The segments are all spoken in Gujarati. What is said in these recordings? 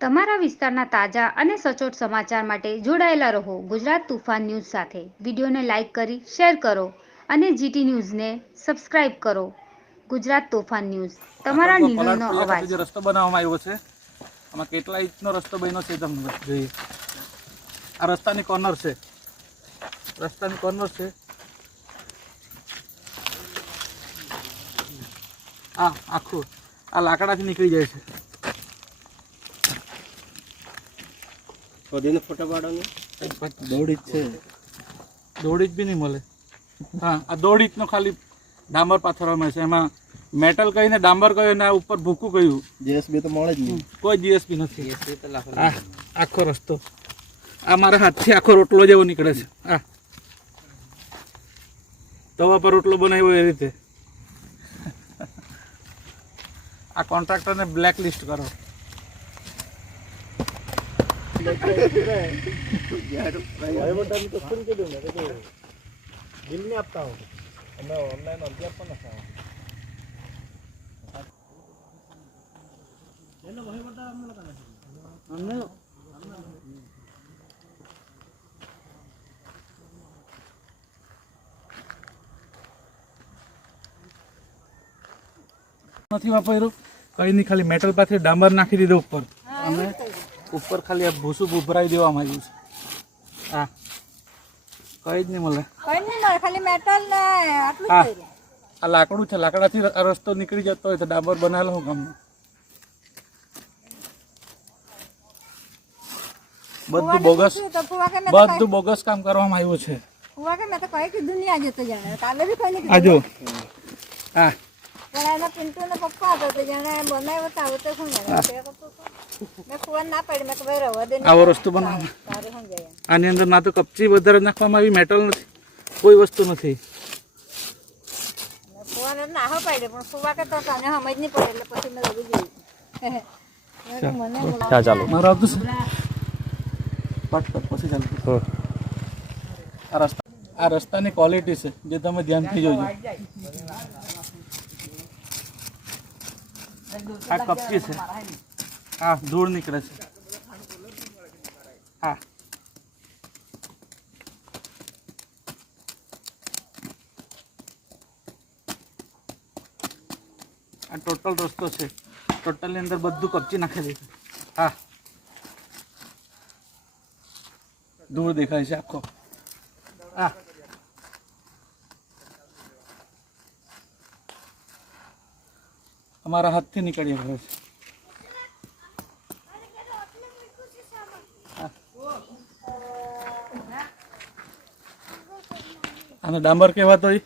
તમારા વિસ્તારના તાજા અને સચોટ સમાચાર માટે જોડાયેલા રહો ગુજરાત તુફાન ન્યૂઝ સાથે. વિડીયોને લાઇક કરી શેર કરો અને જીટી ન્યૂઝને સબસ્ક્રાઇબ કરો. ગુજરાત તોફાન ન્યૂઝ. તમારા નિર્ણયનો અવાજ. રસ્તો બનાવવામાં આવ્યો છે આમાં કેટલા ઇંચનો રસ્તો બન્યો છે તમને જોઈએ. આ રસ્તાની કોર્નર છે. રસ્તાની કોર્નર છે. આ આખું આ લાકડાથી નીકળી જાય છે. ખોદીને ફોટો પાડવાનો દોડી જ છે. દોડી જ બી નહીં મળે. હા આ દોડી જ નો ખાલી ડાંબર પાથરવામાં છે. એમાં મેટલ કહીને ડાંબર કહ્યું અને આ ઉપર ભૂકું કહ્યું જીએસબી તો મળે જ નહીં. કોઈ જીએસબી નથી. આખો રસ્તો. આ મારા હાથથી આખો રોટલો જેવો નીકળે છે. આ. તવા પર રોટલો બનાવ્યો એ રીતે. આ કોન્ટ્રાક્ટરને બ્લેક લિસ્ટ કરો. નથી વાપર્યું. કઈ નહીં ખાલી મેટલ પાથરી ડાંબર નાખી દીધો ઉપર. અને ઉપર ખાલી આ ભૂસું ભૂભરાઈ દેવામાં આવ્યું છે. હા કઈ જ નહીં મળે. કઈ નહીં મળે ખાલી મેટલ ને આટલું હા. જ આ લાકડું છે લાકડાથી રસ્તો નીકળી જતો હોય તો ડાબર બનાવેલો હું ગામમાં બધું બોગસ બધું બોગસ કામ કરવામાં આવ્યું છે. આજે હા. પણ એના પિન્ટુ ને પપ્પા હતા તો બનાવ્યો તો શું. મેં ફુવાને ના પાડી મેં ભાઈ રવા દે આવો રસ્તો બનાવવાનો તારે શું જાય આની અંદર ના તો કપચી વધારે નાખવામાં આવી મેટલ નથી. કોઈ વસ્તુ નથી. મેં ના હો પાડી પણ ફુવા કે તો તને સમજ નહીં પડે એટલે પછી મેં લગી. મારું આવતું છે? પટ પછી ચાલુ. આ રસ્તા આ રસ્તાની ક્વોલિટી છે જે તમે ધ્યાનથી જોજો. આ કપચી છે. હા ધૂળ નીકળે છે. હા. આ ટોટલ રસ્તો છે. ટોટલની અંદર બધું કપચી નાખી દીધું હા. ધૂળ દેખાય છે આખો. હા. અમારા હાથથી નીકળી કરે છે અને ડાંબર કહેવાતો હોય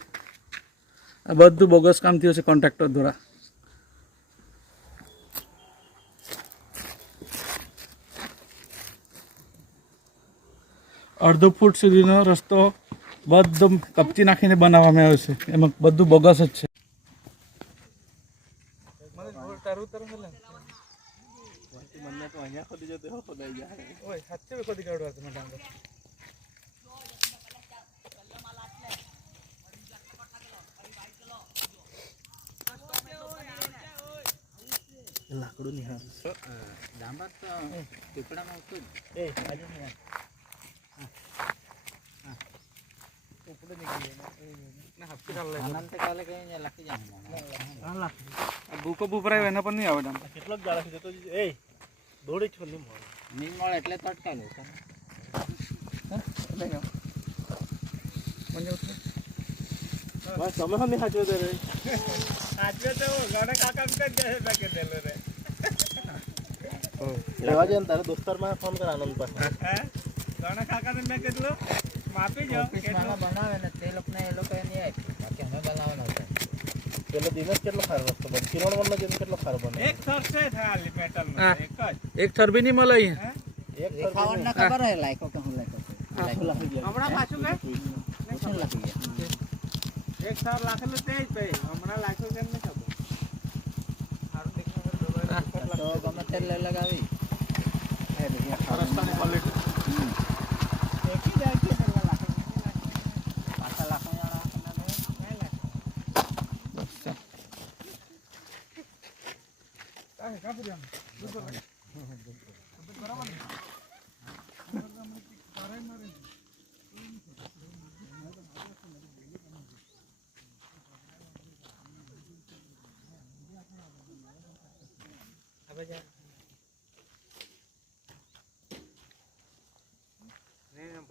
આ બધું બોગસ કામ થયું છે કોન્ટ્રાક્ટર દ્વારા. અડધો ફૂટ સુધીનો રસ્તો બધો કપચી નાખીને બનાવવામાં આવ્યો છે. એમાં બધું બોગસ જ છે. મને તો અહીંયા ખોદી જતો એવો ખોદાઈ જાય લાકડું નહીં હારું એ આજે નહીં ભૂકો ભૂભરાયો એના પર નહીં આવે ડાંબર કેટલોક જાડા છે તો એ દોડી છો નહીં મળે. નહીં મળે એટલે તટકાલું બસ તમે હમે હાચવે દે રે લેવા જન ને તારે દોસ્તારમાં ફોન કર આનંદ પાસે. ઓફિસમાં બનાવે ને તે લોકોને એ લોકો નહીં આપી. બાકી અમે બનાવવાનું હતો પેલો દિવસ કેટલો ખારો રસ્તો બને કિરણ વનનો જેમ કેટલો ખારો બને હા. એક થરબી નહીં મળે અહીંયા? એક થર ખાવણ ના ખબર હે લાયકો કે હું લાયકો છે? લાયકો લાખી ગયા. હમણાં પાછું કે નહીં લાગી ગયા. એક થર લાખેલું તે જ ભાઈ. હમણાં લાખો કેમ નહીં ખબર? તો ગમે તેલ લઈ લગાવી. રસ્તાની ક્વોલિટી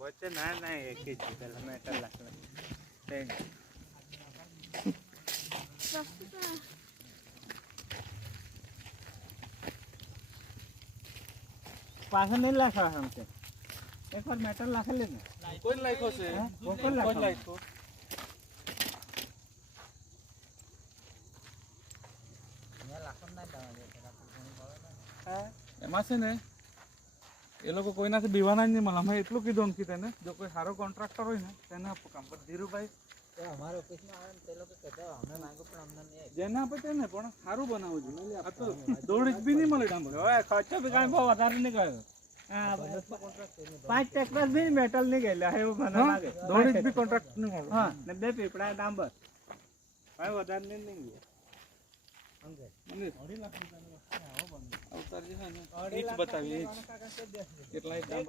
बच्चे ना ना एक ही चीज़ हमें कर लगता है પાછળ નહીં લાખવા આમ છે એક વાર મેટર ને. છે. ઘણી પડે ને એમાં છે ને એ લોકો કોઈનાથી બીવાના જ નહીં મળે. અમે એટલું કીધું અંકિત એને જો કોઈ સારો કોન્ટ્રાક્ટર હોય ને તેને આપો. કામ પણ ધીરુભાઈ ને પણ સારું બનાવવું જોઈએ આ તો દોઢ બી નહીં મળે ડામર. હવે ખર્ચો બી કાંઈ બહુ વધારે નહીં ગયો પાંચ ટ્રેક્ટર બી મેટલ નહીં ગયેલા. એવું મને લાગે. દોઢ બી કોન્ટ્રાક્ટ નહીં મળે. હા. ને બે પીપળા ડાંબર કાંઈ વધારે નહીં ગયો. બતાવી